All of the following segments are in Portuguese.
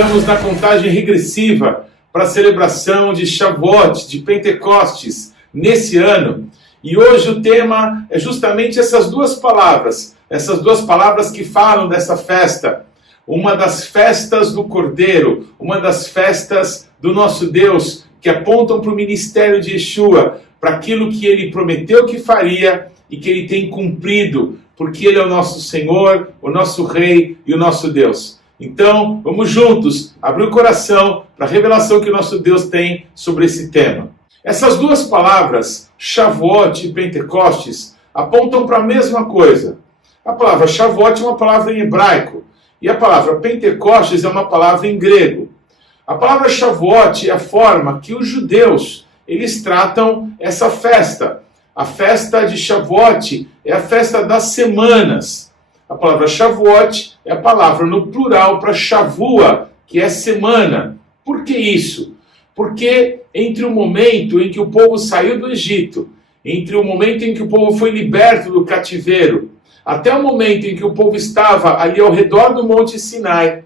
Estamos na contagem regressiva para a celebração de Shavuot, de Pentecostes, nesse ano. E hoje o tema é justamente essas duas palavras que falam dessa festa. Uma das festas do Cordeiro, uma das festas do nosso Deus, que apontam para o ministério de Yeshua, para aquilo que ele prometeu que faria e que ele tem cumprido, porque ele é o nosso Senhor, o nosso Rei e o nosso Deus. Então, vamos juntos abrir o coração para a revelação que o nosso Deus tem sobre esse tema. Essas duas palavras, Shavuot e Pentecostes, apontam para a mesma coisa. A palavra Shavuot é uma palavra em hebraico e a palavra Pentecostes é uma palavra em grego. A palavra Shavuot é a forma que os judeus eles tratam essa festa. A festa de Shavuot é a festa das semanas. A palavra Shavuot é a palavra no plural para Shavua, que é semana. Por que isso? Porque entre o momento em que o povo saiu do Egito, entre o momento em que o povo foi liberto do cativeiro, até o momento em que o povo estava ali ao redor do Monte Sinai,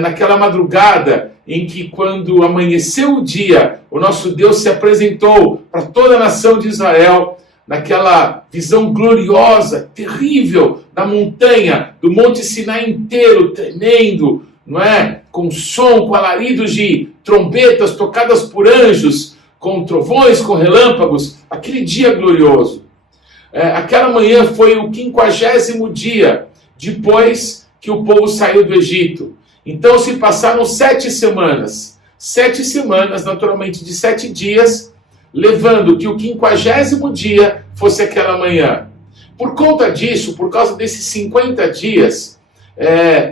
naquela madrugada em que, quando amanheceu o dia, o nosso Deus se apresentou para toda a nação de Israel, naquela visão gloriosa, terrível, da montanha, do Monte Sinai inteiro, tremendo, não é? Com som, com alaridos de trombetas tocadas por anjos, com trovões, com relâmpagos, aquele dia glorioso. Aquela manhã foi o 50º dia depois que o povo saiu do Egito. Então se passaram 7 semanas. 7 semanas, naturalmente, de 7 dias, levando que o 50º dia fosse aquela manhã. Por conta disso, por causa desses 50 dias,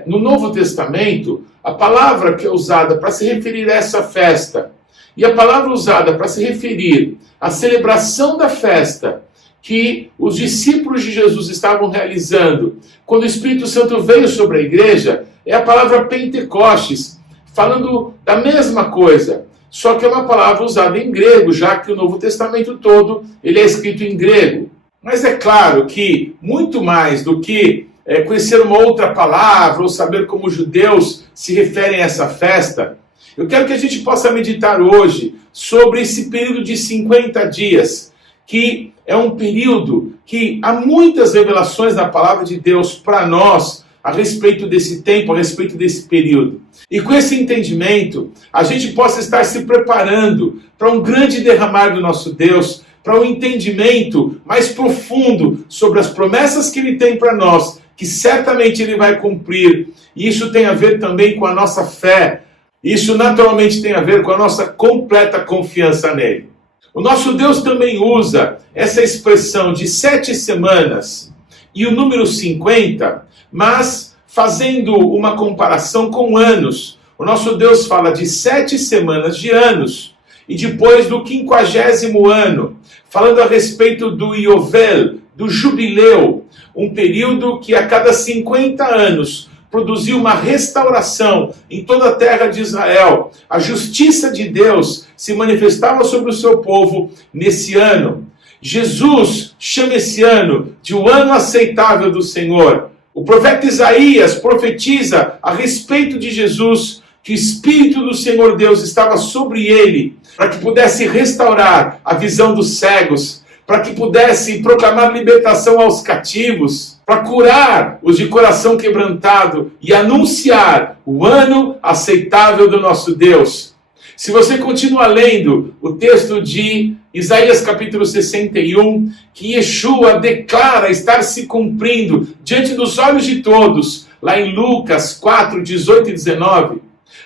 no Novo Testamento, a palavra que é usada para se referir a essa festa e a palavra usada para se referir à celebração da festa que os discípulos de Jesus estavam realizando quando o Espírito Santo veio sobre a igreja, é a palavra Pentecostes, falando da mesma coisa. Só que é uma palavra usada em grego, já que o Novo Testamento todo ele é escrito em grego. Mas é claro que, muito mais do que conhecer uma outra palavra ou saber como os judeus se referem a essa festa, eu quero que a gente possa meditar hoje sobre esse período de 50 dias, que é um período que há muitas revelações da palavra de Deus para nós a respeito desse tempo, a respeito desse período. E com esse entendimento, a gente possa estar se preparando para um grande derramar do nosso Deus, para um entendimento mais profundo sobre as promessas que Ele tem para nós, que certamente Ele vai cumprir. E isso tem a ver também com a nossa fé. Isso naturalmente tem a ver com a nossa completa confiança nele. O nosso Deus também usa essa expressão de 7 semanas e o número 50, mas fazendo uma comparação com anos. O nosso Deus fala de 7 semanas de anos e depois do 50º ano, falando a respeito do Yovel, do jubileu, um período que a cada 50 anos produziu uma restauração em toda a terra de Israel. A justiça de Deus se manifestava sobre o seu povo nesse ano. Jesus chama esse ano de o ano aceitável do Senhor. O profeta Isaías profetiza a respeito de Jesus que o Espírito do Senhor Deus estava sobre ele, para que pudesse restaurar a visão dos cegos, para que pudesse proclamar libertação aos cativos, para curar os de coração quebrantado e anunciar o ano aceitável do nosso Deus. Se você continua lendo o texto de Isaías capítulo 61, que Yeshua declara estar se cumprindo diante dos olhos de todos, lá em Lucas 4, 18 e 19,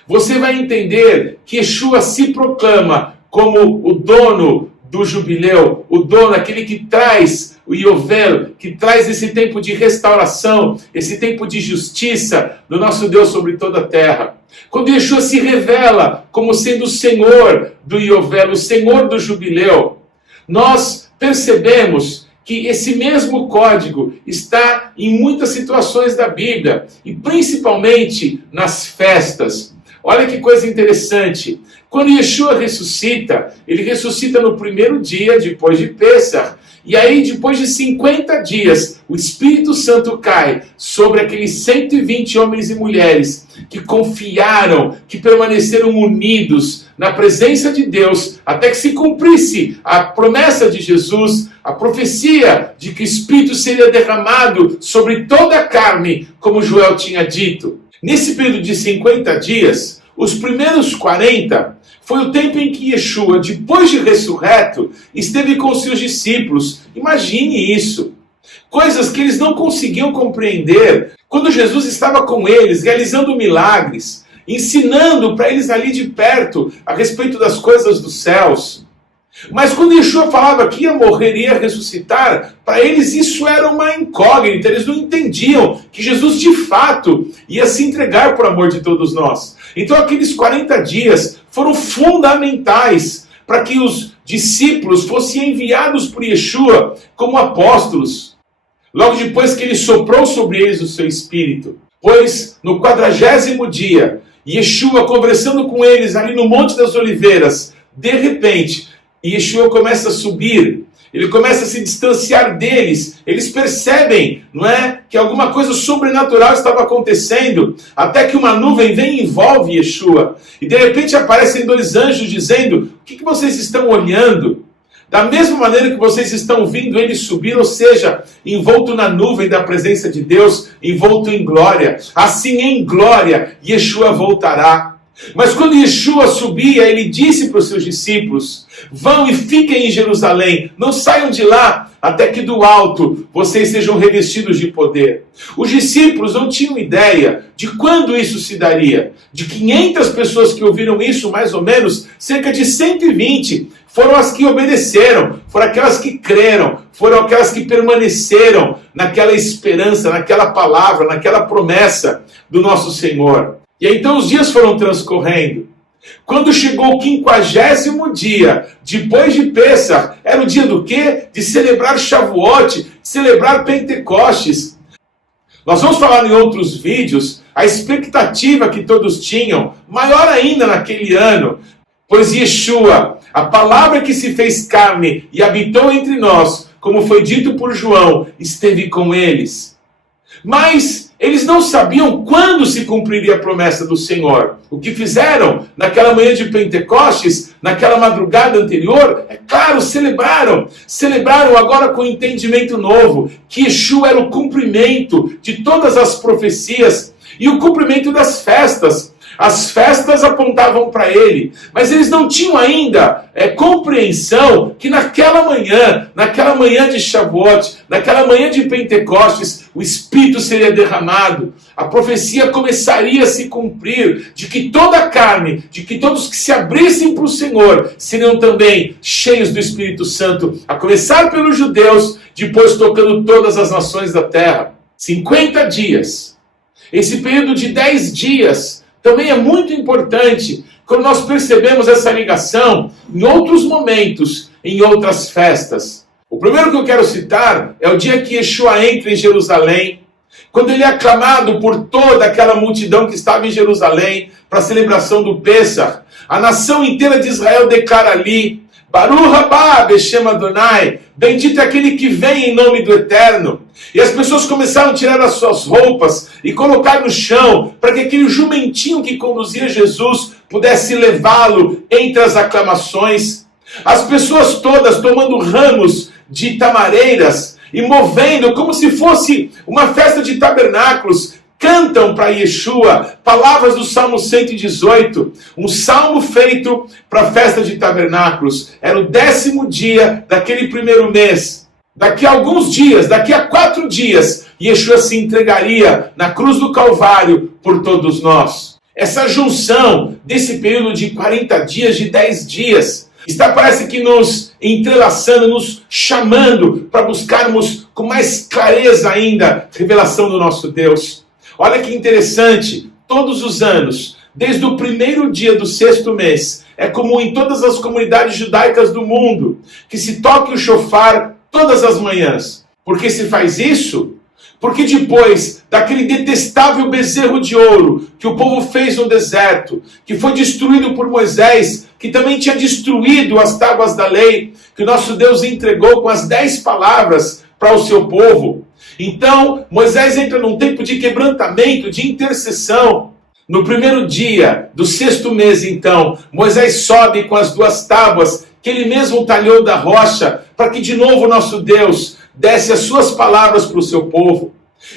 você vai entender que Yeshua se proclama como o dono do jubileu, o dono, aquele que traz o Yovel, que traz esse tempo de restauração, esse tempo de justiça do nosso Deus sobre toda a terra. Quando Yeshua se revela como sendo o Senhor do Yovel, o Senhor do jubileu, nós percebemos que esse mesmo código está em muitas situações da Bíblia, e principalmente nas festas. Olha que coisa interessante. Quando Yeshua ressuscita, ele ressuscita no primeiro dia depois de Pêssar. E aí, depois de 50 dias, o Espírito Santo cai sobre aqueles 120 homens e mulheres que confiaram, que permaneceram unidos na presença de Deus, até que se cumprisse a promessa de Jesus, a profecia de que o Espírito seria derramado sobre toda a carne, como Joel tinha dito. Nesse período de 50 dias, os primeiros 40 foi o tempo em que Yeshua, depois de ressurreto, esteve com seus discípulos. Imagine isso. Coisas que eles não conseguiam compreender quando Jesus estava com eles, realizando milagres, ensinando para eles ali de perto a respeito das coisas dos céus. Mas quando Yeshua falava que ia morrer e ia ressuscitar, para eles isso era uma incógnita, eles não entendiam que Jesus de fato ia se entregar por amor de todos nós. Então aqueles 40 dias foram fundamentais para que os discípulos fossem enviados por Yeshua como apóstolos. Logo depois que ele soprou sobre eles o seu Espírito. Pois no 40º dia, Yeshua conversando com eles ali no Monte das Oliveiras, de repente, Yeshua começa a subir, ele começa a se distanciar deles, eles percebem, não é, que alguma coisa sobrenatural estava acontecendo, até que uma nuvem vem e envolve Yeshua, e de repente aparecem 2 anjos dizendo: o que vocês estão olhando? Da mesma maneira que vocês estão vendo ele subir, ou seja, envolto na nuvem da presença de Deus, envolto em glória, assim em glória Yeshua voltará. Mas quando Yeshua subia, ele disse para os seus discípulos: vão e fiquem em Jerusalém, não saiam de lá, até que do alto vocês sejam revestidos de poder. Os discípulos não tinham ideia de quando isso se daria. De 500 pessoas que ouviram isso, mais ou menos, cerca de 120 foram as que obedeceram, foram aquelas que creram, foram aquelas que permaneceram naquela esperança, naquela palavra, naquela promessa do nosso Senhor. E aí, então os dias foram transcorrendo. Quando chegou o 50º dia, depois de Pêssar, era o dia do quê? De celebrar Shavuot, de celebrar Pentecostes. Nós vamos falar em outros vídeos a expectativa que todos tinham, maior ainda naquele ano, pois Yeshua, a palavra que se fez carne e habitou entre nós, como foi dito por João, esteve com eles. Mas eles não sabiam quando se cumpriria a promessa do Senhor. O que fizeram naquela manhã de Pentecostes, naquela madrugada anterior, é claro, celebraram. Celebraram agora com entendimento novo, que Yeshua era o cumprimento de todas as profecias e o cumprimento das festas. As festas apontavam para ele, mas eles não tinham ainda compreensão que naquela manhã de Shavuot, naquela manhã de Pentecostes, o Espírito seria derramado, a profecia começaria a se cumprir, de que toda a carne, de que todos que se abrissem para o Senhor, seriam também cheios do Espírito Santo, a começar pelos judeus, depois tocando todas as nações da terra. 50 dias, esse período de 10 dias, também é muito importante quando nós percebemos essa ligação em outros momentos, em outras festas. O primeiro que eu quero citar é o dia que Yeshua entra em Jerusalém, quando ele é aclamado por toda aquela multidão que estava em Jerusalém para a celebração do Pêssar. A nação inteira de Israel declara ali: Baruch haba Beshem Adonai, bendito é aquele que vem em nome do Eterno. E as pessoas começaram a tirar as suas roupas e colocar no chão, para que aquele jumentinho que conduzia Jesus pudesse levá-lo entre as aclamações. As pessoas todas tomando ramos de tamareiras e movendo como se fosse uma festa de tabernáculos, cantam para Yeshua palavras do Salmo 118, um salmo feito para a festa de tabernáculos. Era o 10º dia daquele primeiro mês. Daqui a alguns dias, daqui a 4 dias, Yeshua se entregaria na cruz do Calvário por todos nós. Essa junção desse período de 40 dias, de 10 dias, está, parece que nos entrelaçando, nos chamando para buscarmos com mais clareza ainda a revelação do nosso Deus. Olha que interessante, todos os anos, desde o primeiro dia do 6º mês, é comum em todas as comunidades judaicas do mundo que se toque o shofar todas as manhãs. Porque se faz isso Porque depois daquele detestável bezerro de ouro que o povo fez no deserto, que foi destruído por Moisés, que também tinha destruído as tábuas da lei, que o nosso Deus entregou com as 10 palavras para o seu povo. Então, Moisés entra num tempo de quebrantamento, de intercessão. No primeiro dia do 6º mês, então, Moisés sobe com as 2 tábuas que ele mesmo talhou da rocha, para que de novo o nosso Deus desse as suas palavras para o seu povo.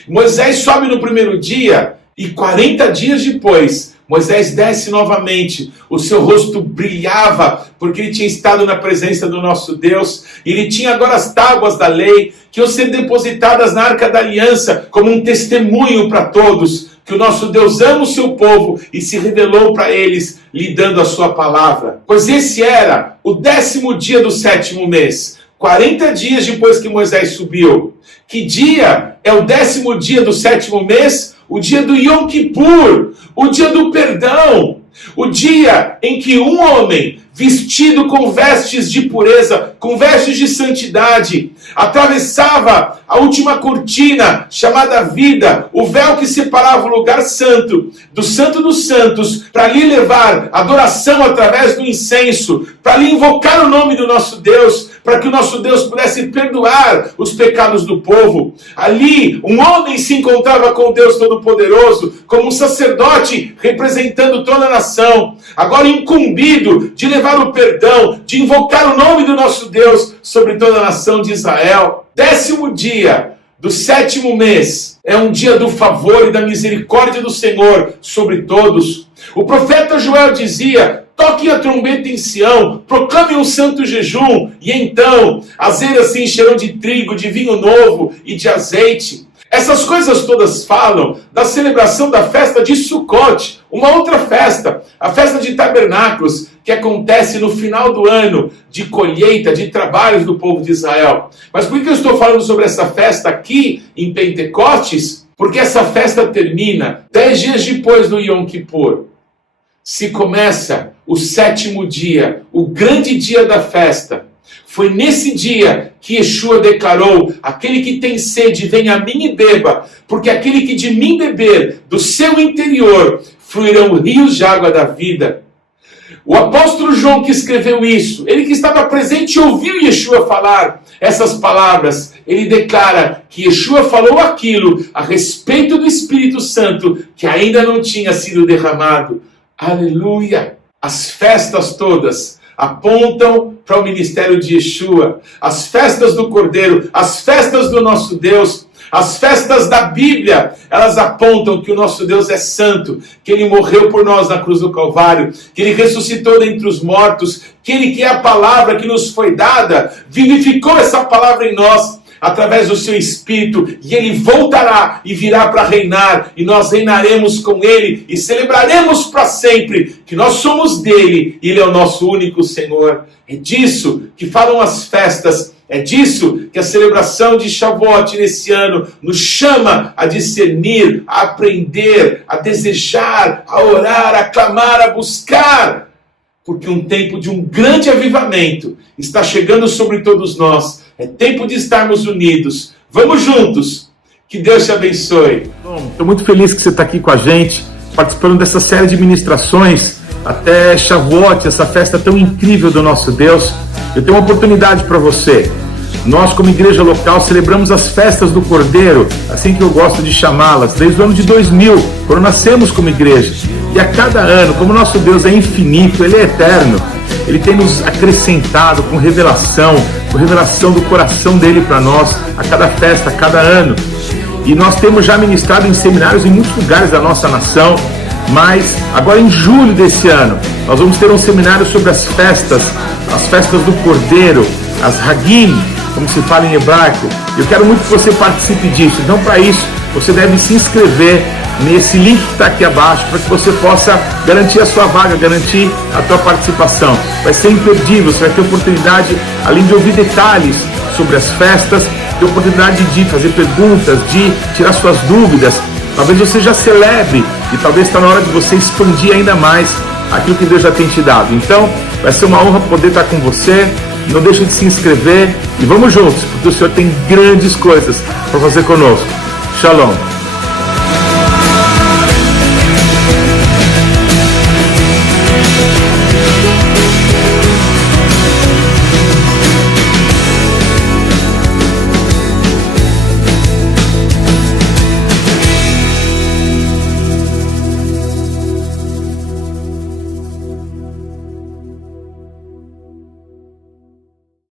Moisés sobe no primeiro dia e 40 dias depois, Moisés desce novamente. O seu rosto brilhava porque ele tinha estado na presença do nosso Deus. E ele tinha agora as tábuas da lei que iam ser depositadas na Arca da Aliança como um testemunho para todos que o nosso Deus ama o seu povo e se revelou para eles, lhe dando a sua palavra. Pois esse era o 10º dia do 7º mês, 40 dias depois que Moisés subiu. Que dia é o 10º dia do 7º mês? O dia do Yom Kippur, o dia do perdão, o dia em que um homem vestido com vestes de pureza, com vestes de santidade, atravessava a última cortina chamada vida, o véu que separava o lugar santo dos santos, para lhe levar adoração através do incenso, para lhe invocar o nome do nosso Deus, para que o nosso Deus pudesse perdoar os pecados do povo. Ali, um homem se encontrava com Deus Todo-Poderoso, como um sacerdote representando toda a nação, agora incumbido de levar o perdão, de invocar o nome do nosso Deus sobre toda a nação de Israel. 10º dia do 7º mês é um dia do favor e da misericórdia do Senhor sobre todos. O profeta Joel dizia: toquem a trombeta em Sião, proclamem um santo jejum, e então as eiras se encherão de trigo, de vinho novo e de azeite. Essas coisas todas falam da celebração da festa de Sukkot, uma outra festa, a festa de tabernáculos, que acontece no final do ano, de colheita, de trabalhos do povo de Israel. Mas por que eu estou falando sobre essa festa aqui em Pentecostes? Porque essa festa termina 10 dias depois do Yom Kippur. Se começa o 7º dia, o grande dia da festa. Foi nesse dia que Yeshua declarou: aquele que tem sede, venha a mim e beba, porque aquele que de mim beber, do seu interior, fluirão rios de água da vida. O apóstolo João que escreveu isso, ele que estava presente e ouviu Yeshua falar essas palavras, ele declara que Yeshua falou aquilo a respeito do Espírito Santo que ainda não tinha sido derramado. Aleluia! As festas todas apontam para o ministério de Yeshua. As festas do Cordeiro, as festas do nosso Deus, as festas da Bíblia, elas apontam que o nosso Deus é santo, que Ele morreu por nós na cruz do Calvário, que Ele ressuscitou dentre os mortos, que Ele, que é a palavra que nos foi dada, vivificou essa palavra em nós, através do seu Espírito, e Ele voltará e virá para reinar, e nós reinaremos com Ele, e celebraremos para sempre, que nós somos dEle, e Ele é o nosso único Senhor. É disso que falam as festas, é disso que a celebração de Shavuot nesse ano nos chama a discernir, a aprender, a desejar, a orar, a clamar, a buscar, porque um tempo de um grande avivamento está chegando sobre todos nós. É tempo de estarmos unidos. Vamos juntos. Que Deus te abençoe. Bom, estou muito feliz que você está aqui com a gente, participando dessa série de ministrações até Shavuot, essa festa tão incrível do nosso Deus. Eu tenho uma oportunidade para você. Nós, como igreja local, celebramos as festas do Cordeiro, assim que eu gosto de chamá-las, desde o ano de 2000, quando nascemos como igreja. E a cada ano, como nosso Deus é infinito, Ele é eterno, Ele tem nos acrescentado com revelação do coração dEle para nós, a cada festa, a cada ano. E nós temos já ministrado em seminários em muitos lugares da nossa nação, mas agora em julho desse ano, nós vamos ter um seminário sobre as festas do Cordeiro, as Hagim, como se fala em hebraico. Eu quero muito que você participe disso. Então, para isso, você deve se inscrever nesse link que está aqui abaixo, para que você possa garantir a sua vaga, garantir a tua participação. Vai ser imperdível, você vai ter oportunidade, além de ouvir detalhes sobre as festas, ter oportunidade de fazer perguntas, de tirar suas dúvidas. Talvez você já celebre e talvez está na hora de você expandir ainda mais aquilo que Deus já tem te dado. Então, vai ser uma honra poder estar com você. Não deixe de se inscrever e vamos juntos, porque o Senhor tem grandes coisas para fazer conosco. Shalom.